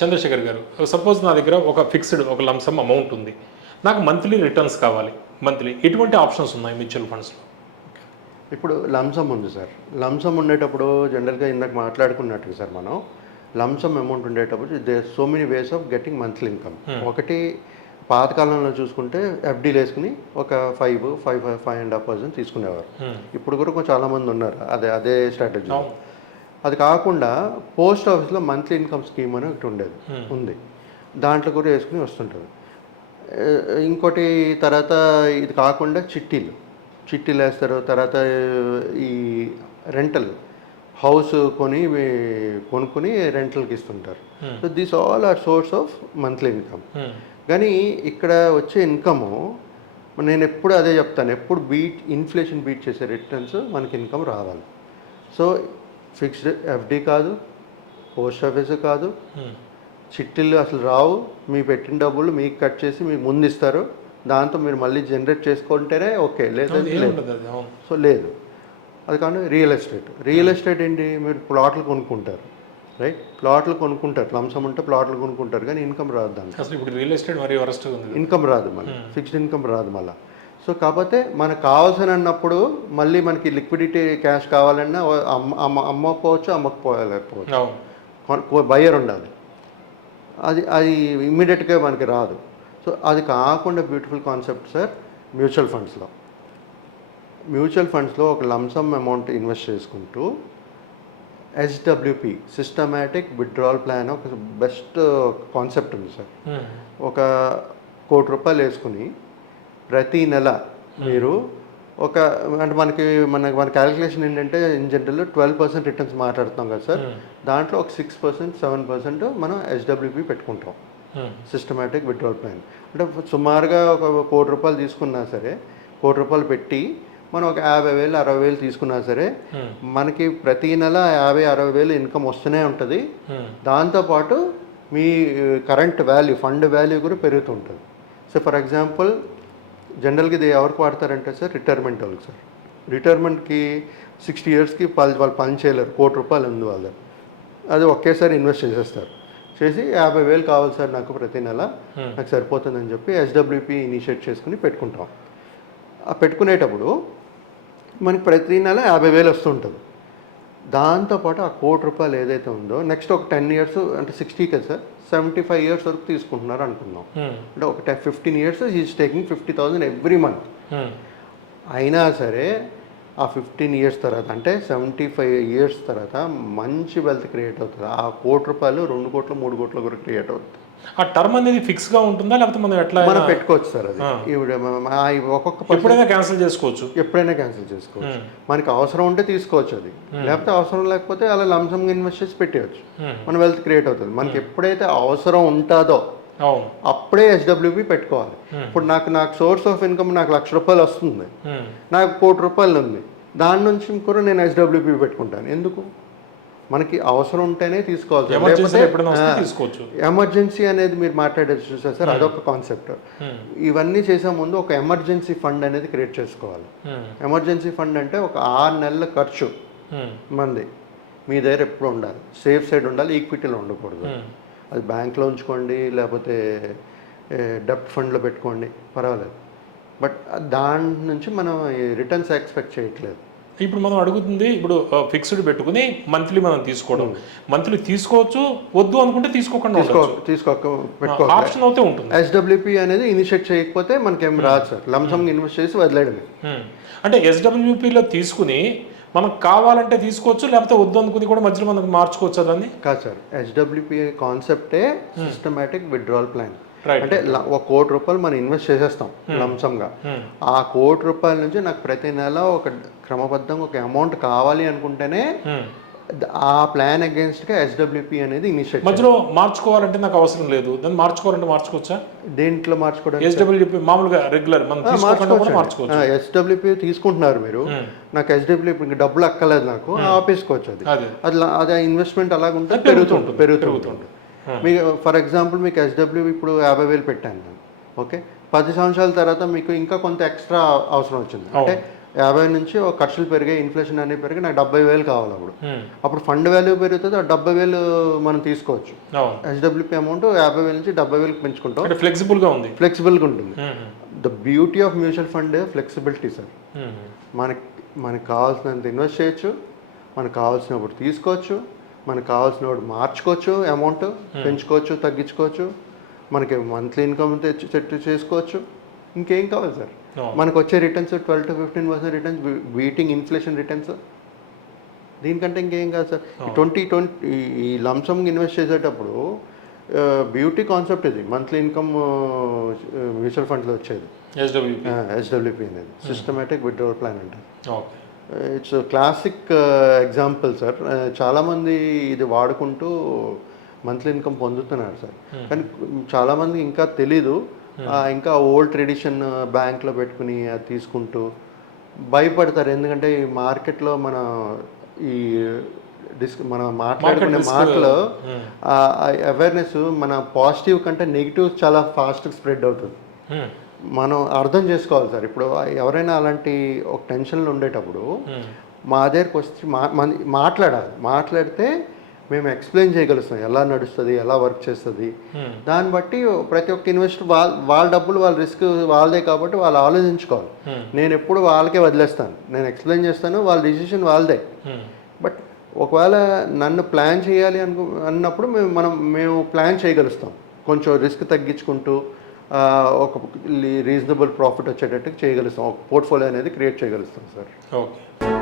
చంద్రశేఖర్ గారు సపోజ్ నా దగ్గర ఒక ఫిక్స్డ్ ఒక లంసమ్ అమౌంట్ ఉంది. నాకు మంత్లీ రిటర్న్స్ కావాలి. మంత్లీ ఎటువంటి ఆప్షన్స్ ఉన్నాయి మ్యూచువల్ ఫండ్స్లో ఇప్పుడు లంసమ్ ఉంది సార్. లంసమ్ ఉండేటప్పుడు జనరల్గా ఇందాక మాట్లాడుకున్నట్టుగా సార్ మనం. లంసమ్ అమౌంట్ ఉండేటప్పుడు they so many ways of getting monthly income ఒకటి పాతకాలంలో చూసుకుంటే ఎఫ్డీలు వేసుకుని ఒక five five five five and half percent తీసుకునేవారు. ఇప్పుడు కూడా కొంచెం చాలామంది ఉన్నారు. అదే అదే స్ట్రాటజీ. అది కాకుండా పోస్ట్ ఆఫీస్లో మంత్లీ ఇన్కమ్ స్కీమ్ అని ఒకటి ఉండేది ఉంది. దాంట్లో కూడా వేసుకుని వస్తుంటుంది ఇంకోటి తర్వాత ఇది కాకుండా చిట్టీలు. చిట్టీలు వేస్తారు తర్వాత ఈ రెంటల్ హౌస్ కొని కొనుక్కుని రెంటల్కి ఇస్తుంటారు. So this all are source of monthly income. కానీ ఇక్కడ వచ్చే ఇన్కము నేను ఎప్పుడు అదే చెప్తాను. ఎప్పుడు బీట్ ఇన్ఫ్లేషన్ బీట్ చేసే రిటర్న్స్ మనకి ఇన్కమ్ రావాలి. సో ఫిక్స్డ్ ఎఫ్డి కాదు పోస్ట్ ఆఫీస్ కాదు. చిట్టీలు అసలు రావు. మీ పెట్టిన డబ్బులు మీకు కట్ చేసి మీకు ముందు ఇస్తారు దాంతో మీరు మళ్ళీ జనరేట్ చేసుకుంటేనే ఓకే లేదంటే లేదు. సో లేదు. అది కానీ రియల్ ఎస్టేట్. రియల్ ఎస్టేట్ ఏంటి? మీరు ప్లాట్లు కొనుక్కుంటారు రైట్? ప్లాట్లు కొనుక్కుంటారు. లంసం ఉంటే ప్లాట్లు కొనుక్కుంటారు కానీ ఇన్కమ్ రాదు దానికి. అసలు ఇప్పుడు రియల్ ఎస్టేట్ మరీ వరస్ట్ ఉంది ఇన్కమ్ రాదు మళ్ళీ. ఫిక్స్డ్ ఇన్కమ్ రాదు మళ్ళీ. సో కాకపోతే మనకు కావాల్సిన అన్నప్పుడు మళ్ళీ మనకి లిక్విడిటీ క్యాష్ కావాలన్నా అమ్మ అమ్మ అమ్మకపోవచ్చు అమ్మకపోలేకపోవచ్చు. బయ్యర్ ఉండాలి. అది అది ఇమ్మీడియట్గా మనకి రాదు. సో అది కాకుండా బ్యూటిఫుల్ కాన్సెప్ట్ సార్ మ్యూచువల్ ఫండ్స్లో. మ్యూచువల్ ఫండ్స్లో ఒక లంసమ్ అమౌంట్ ఇన్వెస్ట్ చేసుకుంటూ H W P systematic withdrawal plan ఒక బెస్ట్ కాన్సెప్ట్ ఉంది సార్. ఒక కోటి రూపాయలు వేసుకుని ప్రతి నెల మీరు ఒక అంటే మనకి మన మన క్యాలిక్యులేషన్ ఏంటంటే in general twelve percent returns మాట్లాడుతున్నాం కదా సార్. దాంట్లో ఒక సిక్స్ పర్సెంట్ సెవెన్ పర్సెంట్ మనం హెచ్డబ్ల్యూపి పెట్టుకుంటాం. సిస్టమేటిక్ విత్డ్రాల్ ప్లాన్ అంటే సుమారుగా ఒక కోటి రూపాయలు తీసుకున్నా సరే కోటి రూపాయలు పెట్టి మనం ఒక యాభై వేలు అరవై వేలు తీసుకున్నా సరే. మనకి ప్రతి నెల యాభై అరవై వేలు ఇన్కమ్ వస్తూనే ఉంటుంది. దాంతోపాటు మీ కరెంట్ వాల్యూ ఫండ్ వాల్యూ కూడా పెరుగుతుంటుంది. సో ఫర్ ఎగ్జాంపుల్ జనరల్గా ఇది ఎవరికి వాడతారంటే సార్ రిటైర్మెంట్ వాళ్ళకి సార్. రిటైర్మెంట్కి సిక్స్టీ ఇయర్స్కి వాళ్ళు వాళ్ళు పని చేయలేరు కోటి రూపాయలు ఉంది వాళ్ళ అది ఒకేసారి ఇన్వెస్ట్ చేసేస్తారు. చేసి యాభై వేలు కావాలి సార్ నాకు ప్రతి నెల నాకు సరిపోతుందని చెప్పి ఎస్డబ్ల్యూపీ ఇనిషియేట్ చేసుకుని పెట్టుకుంటాం. ఆ పెట్టుకునేటప్పుడు మనకి ప్రతి నెల యాభై వేలు వస్తుంటుంది దాంతోపాటు ఆ కోటి రూపాయలు ఏదైతే ఉందో నెక్స్ట్ ఒక టెన్ ఇయర్స్ అంటే సిక్స్టీ కదా సార్ సెవెంటీ ఫైవ్ ఇయర్స్ వరకు తీసుకుంటున్నారు అనుకుందాం Hmm. అంటే ఒక ten fifteen years is taking fifty thousand every month. అయినా సరే ఆ ఫిఫ్టీన్ ఇయర్స్ తర్వాత అంటే సెవెంటీ ఫైవ్ ఇయర్స్ తర్వాత మంచి వెల్త్ క్రియేట్ అవుతుంది ఆ కోటి రూపాయలు రెండు కోట్లు మూడు కోట్ల కూడా క్రియేట్ అవుతుంది ఆ టర్మ్ అనేది ఫిక్స్గా ఉంటుందా? లేకపోతే మనం ఎట్లా మనం పెట్టుకోవచ్చు సార్ అది. ఒక్కొక్క ఎప్పుడైనా క్యాన్సిల్ చేసుకోవచ్చు. ఎప్పుడైనా క్యాన్సిల్ చేసుకోవచ్చు. మనకి అవసరం ఉంటే తీసుకోవచ్చు అది. లేకపోతే అవసరం లేకపోతే అలా లంసంగా ఇన్వెస్ట్ చేసి పెట్టేయచ్చు. మన వెల్త్ క్రియేట్ అవుతుంది. మనకి ఎప్పుడైతే అవసరం ఉంటుందో అప్పుడే హెచ్డబ్ల్యూపీ పెట్టుకోవాలి. ఇప్పుడు నాకు నాకు సోర్స్ ఆఫ్ ఇన్కమ్ నాకు లక్ష రూపాయలు వస్తుంది. నాకు కోటి రూపాయలు ఉంది. దాని నుంచి కూడా నేను హెచ్డబ్ల్యూపీ పెట్టుకుంటాను. ఎందుకు? మనకి అవసరం ఉంటేనే తీసుకోవచ్చు. ఎమర్జెన్సీ అనేది మీరు మాట్లాడేది చూసారు సార్ అదొక కాన్సెప్ట్ Hmm. ఇవన్నీ చేసే ముందు ఒక ఎమర్జెన్సీ ఫండ్ అనేది క్రియేట్ చేసుకోవాలి. Hmm. ఎమర్జెన్సీ ఫండ్ అంటే ఒక ఆరు నెలల ఖర్చు Hmm. మంది. మీ దగ్గర ఎప్పుడు ఉండాలి? సేఫ్ సైడ్ ఉండాలి ఈక్విటీలో ఉండకూడదు. Hmm. అది బ్యాంక్లో ఉంచుకోండి లేకపోతే డెప్ట్ ఫండ్లో పెట్టుకోండి పర్వాలేదు. బట్ దాని నుంచి మనం రిటర్న్స్ ఎక్స్పెక్ట్ చేయట్లేదు. ఇప్పుడు మనం అడుగుతుంది ఇప్పుడు ఫిక్స్డ్ పెట్టుకుని మంత్లీ మనం తీసుకోవడం. మంత్లీ తీసుకోవచ్చు వద్దు అనుకుంటే తీసుకోకుండా తీసుకోక ఆప్షన్ అయితే ఉంటుంది. ఎస్డబ్ల్యూపీ అనేది ఇనిషియేట్ చేయకపోతే మనకేం రాదు సార్. లంసమ్ ఇన్వెస్ట్ చేసి వదిలేయడమే. Hmm. అంటే ఎస్డబ్ల్యూపీలో తీసుకుని మనం కావాలంటే తీసుకోవచ్చు లేకపోతే వద్దు అనుకుని కూడా మధ్యలో మనకు మార్చుకోవచ్చు దాన్ని కాదు సార్. హెచ్డబ్ల్యూపీ కాన్సెప్టే సిస్టమేటిక్ విత్డ్రాల్ ప్లాన్ అంటే ఒక కోటి రూపాయలు మనం ఇన్వెస్ట్ చేసేస్తాం లంసంగా ఆ కోటి రూపాయల నుంచి నాకు ప్రతి నెల ఒక క్రమబద్ధంగా ఒక అమౌంట్ కావాలి అనుకుంటేనే ద- ఆ ప్లాన్ అగేన్స్ట్గా హెచ్డబ్ల్యూపీ అనేది ఇనిషియేట్ మధ్యలో మార్చుకోవాలంటే నాకు అవసరం లేదు. దాన్ని మార్చుకోవాలంటే మార్చుకోవచ్చా? దేంట్లో మార్చుకోవడానికి? ఎస్డబ్ల్యూపీ మామూలుగా రెగ్యులర్ మార్చుకోవచ్చు హెచ్డబ్ల్యూపీ తీసుకుంటున్నారు మీరు. నాకు హెచ్డబ్ల్యూపీ ఇంకా డబ్బులు అక్కర్లేదు నాకు. ఆపేసుకోవచ్చు అది. అదే అది ఇన్వెస్ట్మెంట్ అలాగుంటే పెరుగుతుంటుంది. పెరుగుతుంటుంది. మీకు ఫర్ ఎగ్జాంపుల్ మీకు హెచ్డబ్ల్యూ ఇప్పుడు యాభై వేలు పెట్టాను నేను ఓకే పది సంవత్సరాల తర్వాత మీకు ఇంకా కొంత ఎక్స్ట్రా అవసరం వచ్చింది అంటే యాభై నుంచి ఒక ఖర్చులు పెరిగాయి ఇన్ఫ్లేషన్ అనేది పెరిగి నాకు డెబ్బై వేలు కావాలి అప్పుడు. ఉమ్, అప్పుడు ఫండ్ వాల్యూ పెరుగుతుంది ఆ డెబ్బై వేలు మనం తీసుకోవచ్చు. అవును. హెచ్డబ్ల్యూపీ అమౌంట్ యాభై వేల నుంచి డెబ్బై వేలకు పెంచుకుంటాం. ఫ్లెక్సిబుల్గా ఉంది. ఫ్లెక్సిబుల్గా ఉంటుంది. The beauty of mutual fund flexibility sir మనకి మనకు కావాల్సినంత ఇన్వెస్ట్ చేయొచ్చు మనకు కావాల్సినప్పుడు తీసుకోవచ్చు. మనకు కావాల్సినప్పుడు మార్చుకోవచ్చు అమౌంట్ పెంచుకోవచ్చు తగ్గించుకోవచ్చు. మనకి మంత్లీ ఇన్కమ్ తెచ్చి సెట్ చేసుకోవచ్చు. ఇంకేం కావాలి సార్. మనకు వచ్చే returns twelve to fifteen percent returns beating inflation returns దీనికంటే ఇంకేం కాదు సార్. ట్వంటీ ట్వంటీ ఈ లంసమ్ ఇన్వెస్ట్ చేసేటప్పుడు బ్యూటీ కాన్సెప్ట్ ఇది. మంత్లీ ఇన్కమ్ మ్యూచువల్ ఫండ్లో వచ్చేది. ఎస్డబ్ల్యూపీ అనేది. సిస్టమేటిక్ విత్డ్రావల్ ప్లాన్ అంటారు. Okay it's classic example sir చాలామంది ఇది వాడుకుంటూ మంత్లీ ఇన్కమ్ పొందుతున్నారు సార్ కానీ చాలామంది ఇంకా తెలీదు. ఆ, ఇంకా ఓల్డ్ ట్రెడిషన్ బ్యాంక్లో పెట్టుకుని అది తీసుకుంటూ భయపడతారు. ఎందుకంటే ఈ మార్కెట్లో మన ఈ డిస్క్ మనం మాట్లాడుకునే మాటలో hmm. అవేర్నెస్ మన పాజిటివ్ కంటే నెగిటివ్ చాలా ఫాస్ట్ స్ప్రెడ్ అవుతుంది. మనం అర్థం చేసుకోవాలి సార్. ఇప్పుడు ఎవరైనా అలాంటి ఒక టెన్షన్లో ఉండేటప్పుడు మా దగ్గరికి వచ్చి మాట్లాడాలి. మాట్లాడితే మేము ఎక్స్ప్లెయిన్ చేయగలుగుతాం ఎలా నడుస్తుంది ఎలా వర్క్ చేస్తుంది. దాన్ని బట్టి ప్రతి ఒక్క ఇన్వెస్టర్ వాళ్ళ వాళ్ళ డబ్బులు వాళ్ళ రిస్క్ వాళ్ళదే కాబట్టి వాళ్ళు ఆలోచించుకోవాలి. నేను ఎప్పుడు వాళ్ళకే వదిలేస్తాను. నేను ఎక్స్ప్లెయిన్ చేస్తాను వాళ్ళ డిసిషన్ వాళ్ళదే. బట్ ఒకవేళ నన్ను ప్లాన్ చేయాలి అనుకు అన్నప్పుడు మేము మనం మేము ప్లాన్ చేయగలుగుతాం కొంచెం రిస్క్ తగ్గించుకుంటూ ఒక రీజనబుల్ ప్రాఫిట్ వచ్చేటట్టు చేయగలుగుతాం ఒక పోర్ట్ఫోలియో అనేది క్రియేట్ చేయగలుగుతాం సార్. ఓకే.